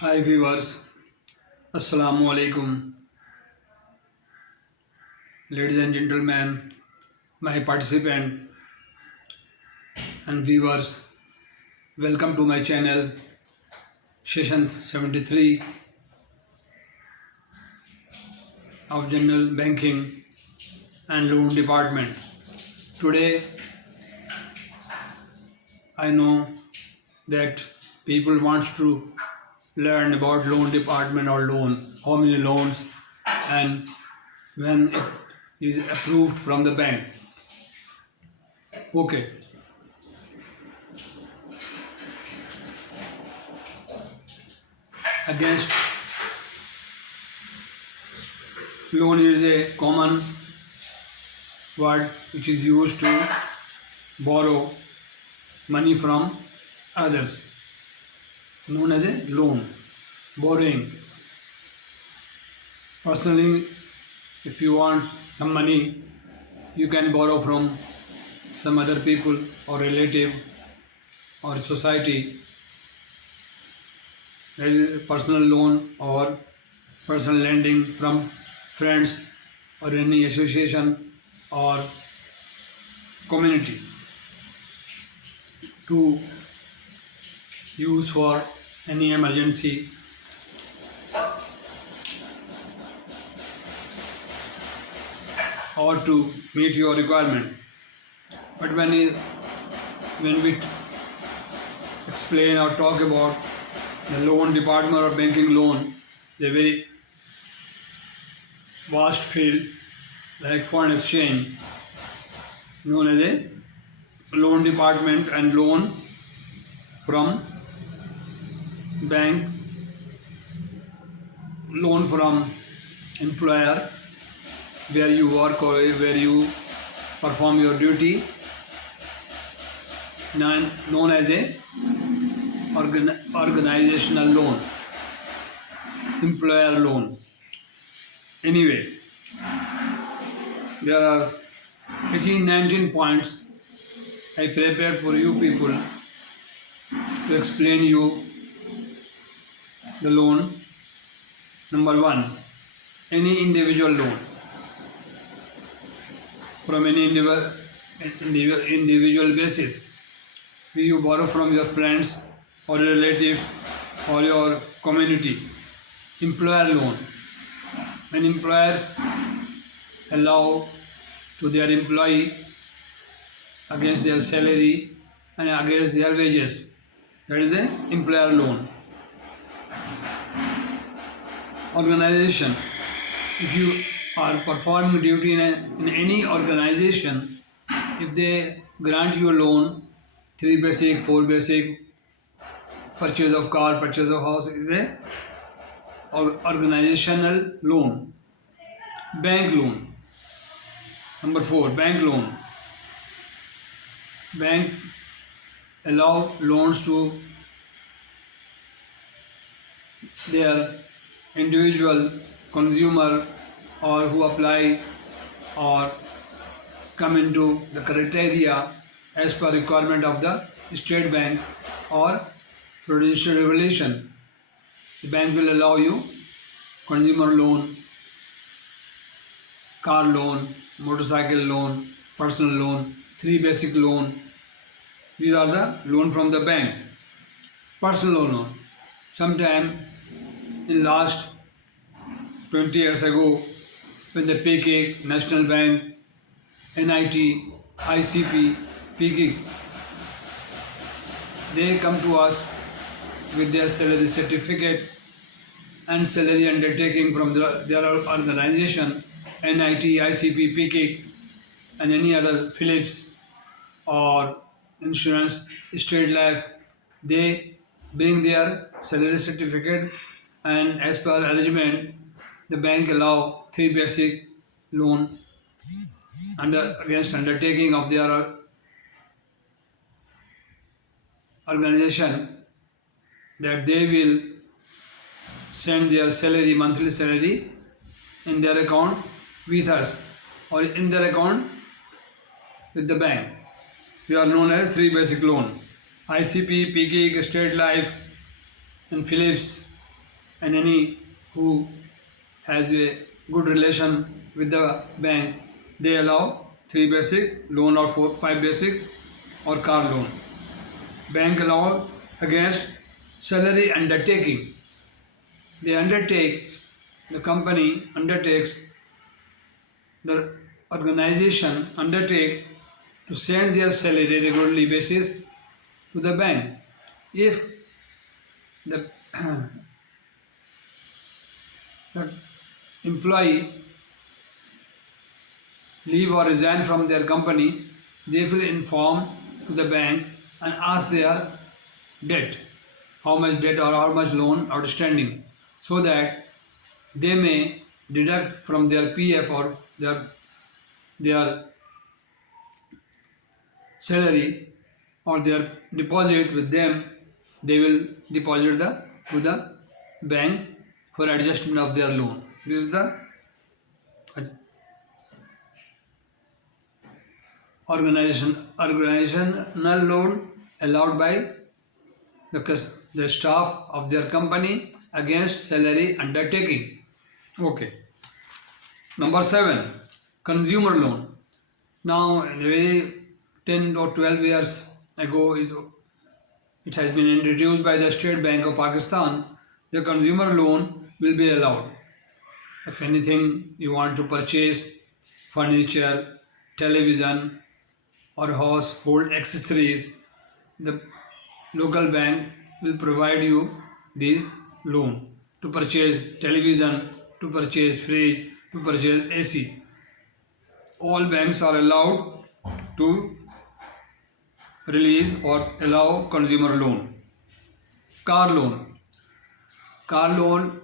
Hi viewers, Assalamu Alaikum, ladies and gentlemen, my participant and viewers, welcome to my channel, session 73 of General Banking and Loan Department. Today, I know that people want to learn about loan department or loan, how many loans and when it is approved from the bank. Okay. Against loan is a common word which is used to borrow money from others, known as a loan, borrowing. Personally, if you want some money, you can borrow from some other people or relative or society. There is personal loan or personal lending from friends or any association or community to use for any emergency or to meet your requirement. But when we explain or talk about the loan department or banking loan, is a very vast field like foreign exchange, known as a loan department and loan from bank, loan from employer where you work or where you perform your duty, known as a organizational loan, employer loan. Anyway, there are 18-19 points I prepared for you people to explain you the loan. Number 1, any individual loan. From any individual basis, you borrow from your friends or relative or your community. Employer loan. When employers allow to their employee against their salary and against their wages, that is an employer loan. Organization. If you are performing duty in any organization, if they grant you a loan, 3 basic, 4 basic, purchase of car, purchase of house, is a organizational loan. Bank loan. Number 4, bank loan. Bank allow loans to their individual consumer or who apply or come into the criteria as per requirement of the State Bank or prudential regulation. The bank will allow you consumer loan, car loan, motorcycle loan, personal loan, 3 basic loan. These are the loan from the bank. Personal loan. Sometime in last 20 years ago, when the PK, National Bank, NIT, ICP, PK, they come to us with their salary certificate and salary undertaking from their organization, NIT, ICP, PK, and any other Philips or insurance, State Life. They bring their salary certificate, and as per arrangement, the bank allow 3 basic loan against undertaking of their organization, that they will send their salary, monthly salary, in their account with us or in their account with the bank. They are known as 3 basic loan. ICP, PK, State Life and Philips and any who has a good relation with the bank, they allow 3 basic loan or 5 basic or car loan. Bank allow against salary undertaking. The company undertakes, the organization undertake to send their salary regularly basis to the bank. If the, the employee leave or resign from their company, they will inform to the bank and ask their debt, how much debt or how much loan outstanding, so that they may deduct from their PF or their salary or their deposit with them. They will deposit to the bank for adjustment of their loan. This is the organizational loan allowed by the staff of their company against salary undertaking. Okay. Number 7, consumer loan. Now, in the way 10 or 12 years ago, it has been introduced by the State Bank of Pakistan. The consumer loan will be allowed. If anything you want to purchase, furniture, television, or household accessories, the local bank will provide you this loan to purchase television, to purchase fridge, to purchase AC. All banks are allowed to release or allow consumer loan. Car loan. Car loan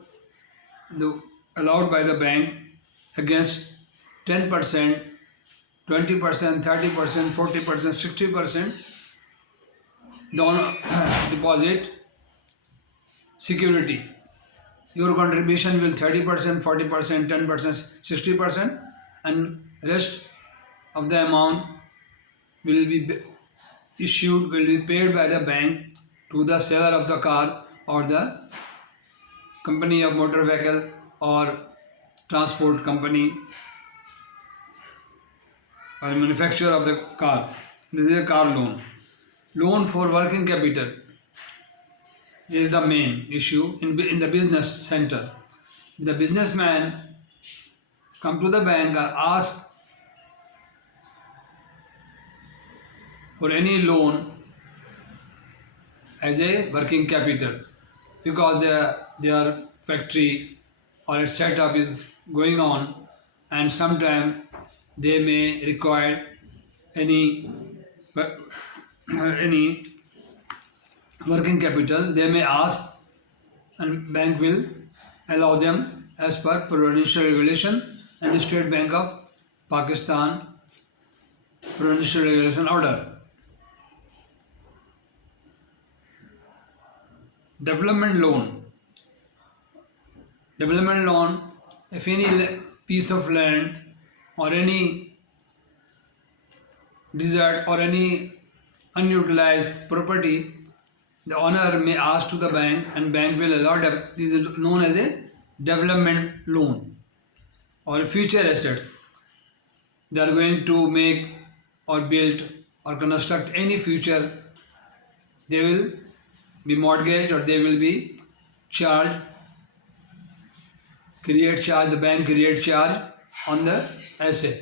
allowed by the bank against 10%, 20%, 30%, 40%, 60% down deposit security. Your contribution will 30%, 40%, 10%, 60%, and rest of the amount will be paid by the bank to the seller of the car or the company of motor vehicle or transport company or manufacturer of the car. This is a car loan. Loan for working capital. This is the main issue in the business center. The businessman come to the bank and ask for any loan as a working capital because their factory or its setup is going on, and sometime they may require any working capital. They may ask, and bank will allow them as per prudential regulation and the State Bank of Pakistan prudential regulation order. Development loan. Development loan, if any piece of land or any desert or any unutilized property, the owner may ask to the bank and bank will allow. This is known as a development loan. Or future assets. They are going to make or build or construct any future, they will be mortgaged or they will be charged, the bank create charge on the asset.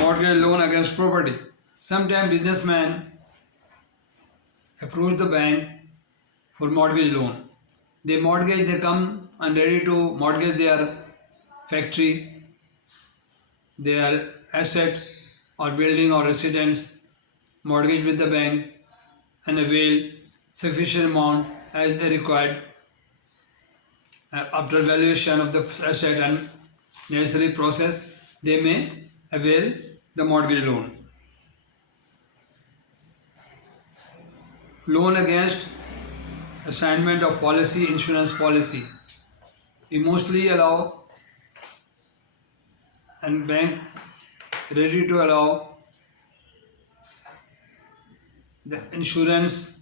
Mortgage loan against property. Sometimes businessmen approach the bank for mortgage loan. They come and ready to mortgage their factory, their asset or building or residence, mortgage with the bank and avail sufficient amount as they required. After valuation of the asset and necessary process, they may avail the mortgage loan. Loan against assignment of policy, insurance policy. We mostly allow and bank ready to allow the insurance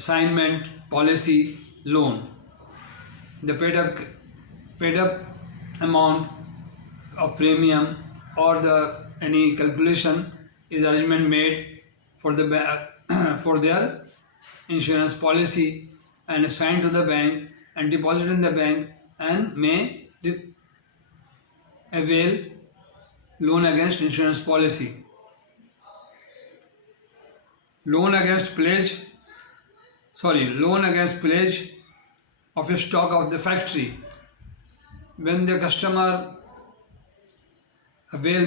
assignment policy loan. The paid up amount of premium or the any calculation is arrangement made for the for their insurance policy and assigned to the bank and deposited in the bank and may avail loan against insurance policy. Loan against pledge of a stock of the factory. When the customer avail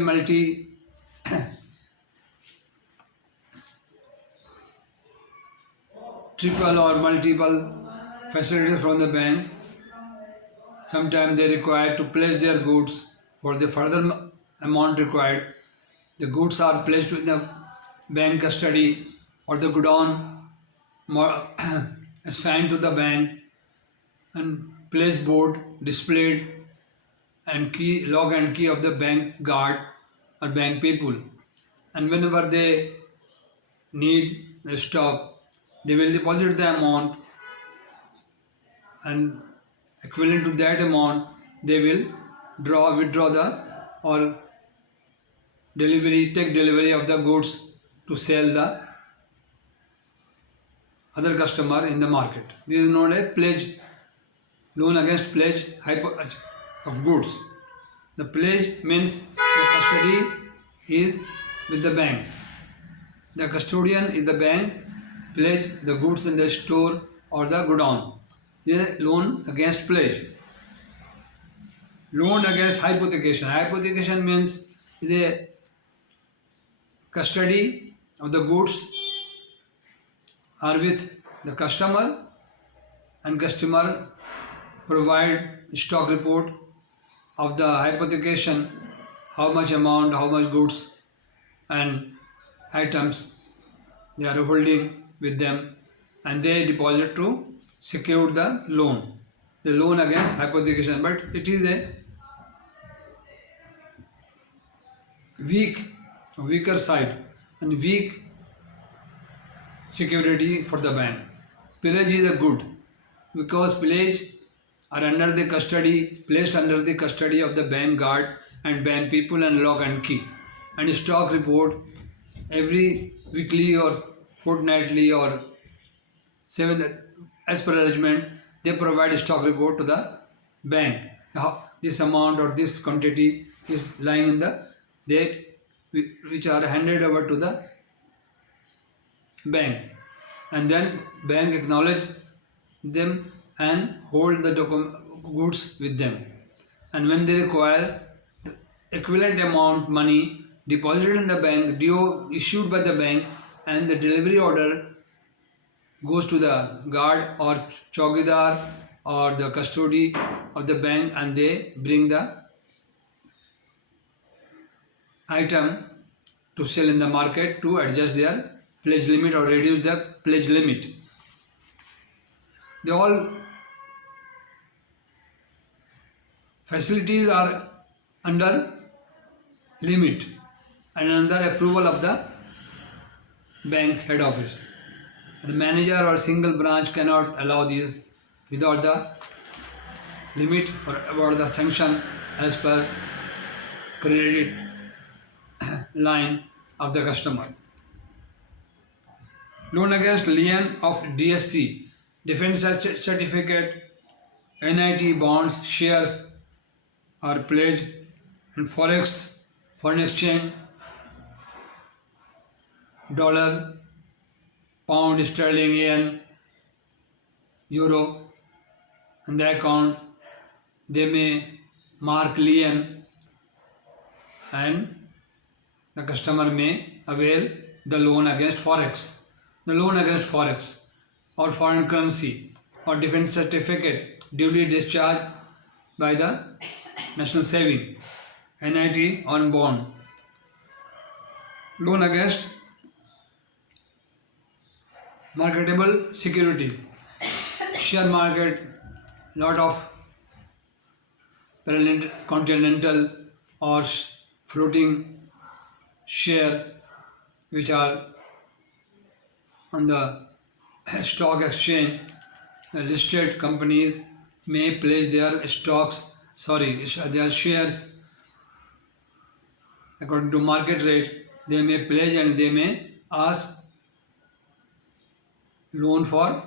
triple or multiple facilities from the bank, sometimes they require to pledge their goods for the further amount required. The goods are pledged with the bank custody or the godown assigned to the bank and pledge board displayed and log and key of the bank guard or bank people, and whenever they need the stock they will deposit the amount and equivalent to that amount they will withdraw the or take delivery of the goods to sell the other customer in the market. This is known as pledge, loan against pledge of goods. The pledge means the custody is with the bank. The custodian is the bank, pledge the goods in the store or the godown. This is loan against pledge. Loan against hypothecation. Hypothecation means the custody of the goods are with the customer and customer provide stock report of the hypothecation, how much amount, how much goods and items they are holding with them, and they deposit to secure the loan against hypothecation. But it is a weaker side and weak security for the bank. Pledge is a good because pledge are placed under the custody of the bank guard and bank people and lock and key, and stock report every weekly or fortnightly or 7 as per arrangement they provide stock report to the bank. This amount or this quantity is lying in the date which are handed over to the bank, and then bank acknowledge them and hold the goods with them, and when they require the equivalent amount money deposited in the bank, due issued by the bank, and the delivery order goes to the guard or chowkidar or the custody of the bank, and they bring the item to sell in the market to adjust their pledge limit or reduce the pledge limit. They all facilities are under limit and under approval of the bank head office. The manager or single branch cannot allow these without the limit or about the sanction as per credit line of the customer. Loan against lien of DSC, defense certificate, NIT bonds, shares are pledged, and Forex, foreign exchange, dollar, pound, sterling, yen, euro, in the account they may mark lien, and the customer may avail the loan against Forex. The loan against Forex or foreign currency or defense certificate duly discharged by the National Saving, NIT on bond. Loan against marketable securities, share market, lot of continental or floating share which are on the stock exchange, listed companies may pledge their shares according to market rate. They may pledge and they may ask loan for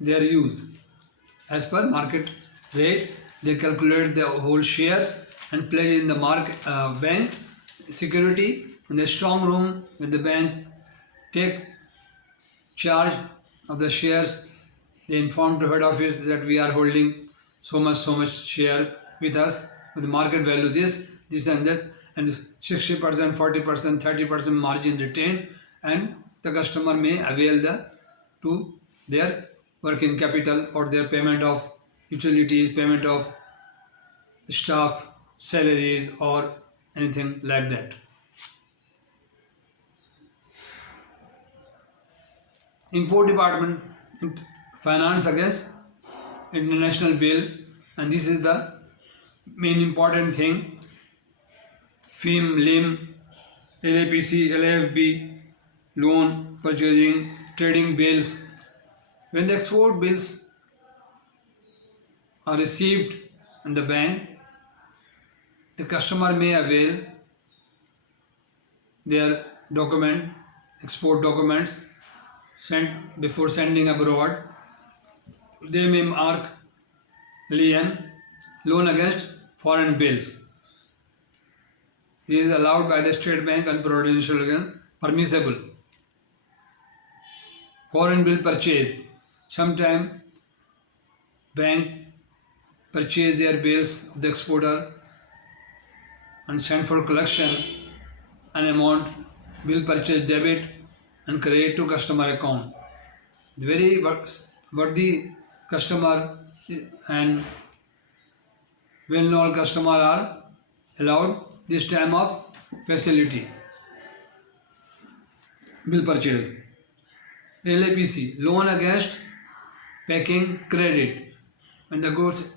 their use. As per market rate, they calculate the whole shares and pledge in the bank security in the strong room. When the bank take charge of the shares, they inform to head office that we are holding so much share with us with market value this and this, and 60%, 40%, 30% margin retained, and the customer may avail to their working capital or their payment of utilities, payment of staff salaries or anything like that. Import department finance against international bill, and this is the main important thing. FIM, LIM, LAPC, LAFB, loan, purchasing, trading bills. When the export bills are received in the bank, the customer may avail their export documents sent before sending abroad. They may mark lien, loan against foreign bills. This is allowed by the State Bank and Prudential Organization, permissible. Foreign bill purchase. Sometimes bank purchase their bills of the exporter and send for collection an amount, bill purchase debit and credit to customer account. Very worthy customer and well-known customer are allowed this time of facility. Bill purchase. LAPC, loan against packing credit. When the goods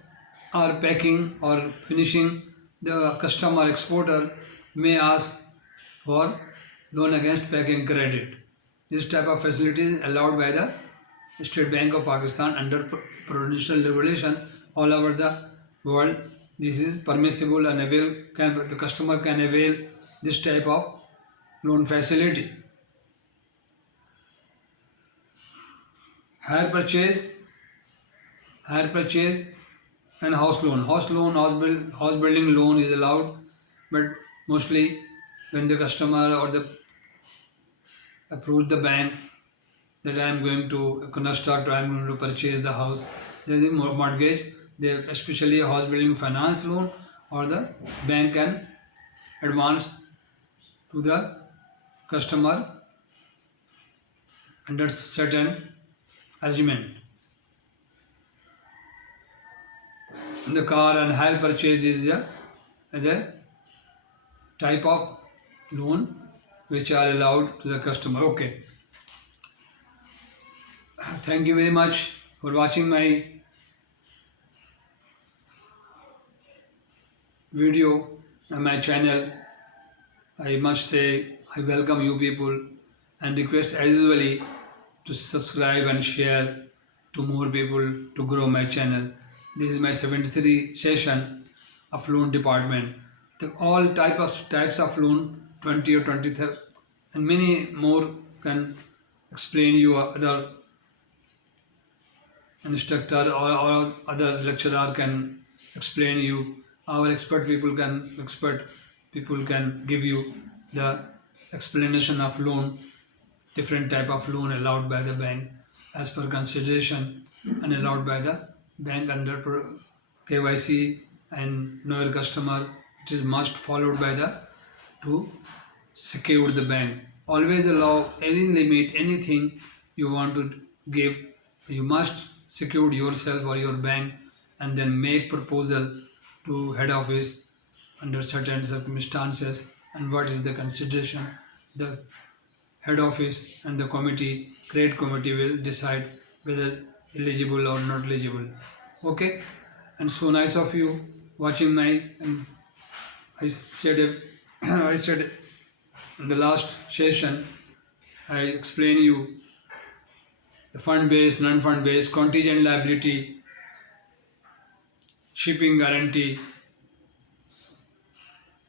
are packing or finishing, the customer exporter may ask for loan against packing credit. This type of facility is allowed by the State Bank of Pakistan under prudential regulation all over the world. This is permissible and the customer can avail this type of loan facility. Hire purchase and house loan. House building loan is allowed, but mostly when the customer or the approves the bank that I am going to construct or I am going to purchase the house, there is a mortgage, especially a house building finance loan, or the bank can advance to the customer under certain arrangement. The car and hire purchase is the type of loan which are allowed to the customer. Okay. Thank you very much for watching my video on my channel. I must say I welcome you people and request as usually to subscribe and share to more people to grow my channel. This is my 73 session of loan department. All types of loan, 20 or 23, and many more can explain you. Other instructor or other lecturer can explain you. Our expert people can give you the explanation of loan, different type of loan allowed by the bank as per consideration and allowed by the bank under KYC and know your customer. It is must followed by to secure the bank. Always allow any limit, anything you want to give, you must secure yourself or your bank and then make proposal to head office under certain circumstances and what is the consideration. The head office and the credit committee will decide whether eligible or not eligible. Okay, and so nice of you watching my, and I said in the last session I explained you the fund-based, non-fund-based, contingent liability, shipping guarantee,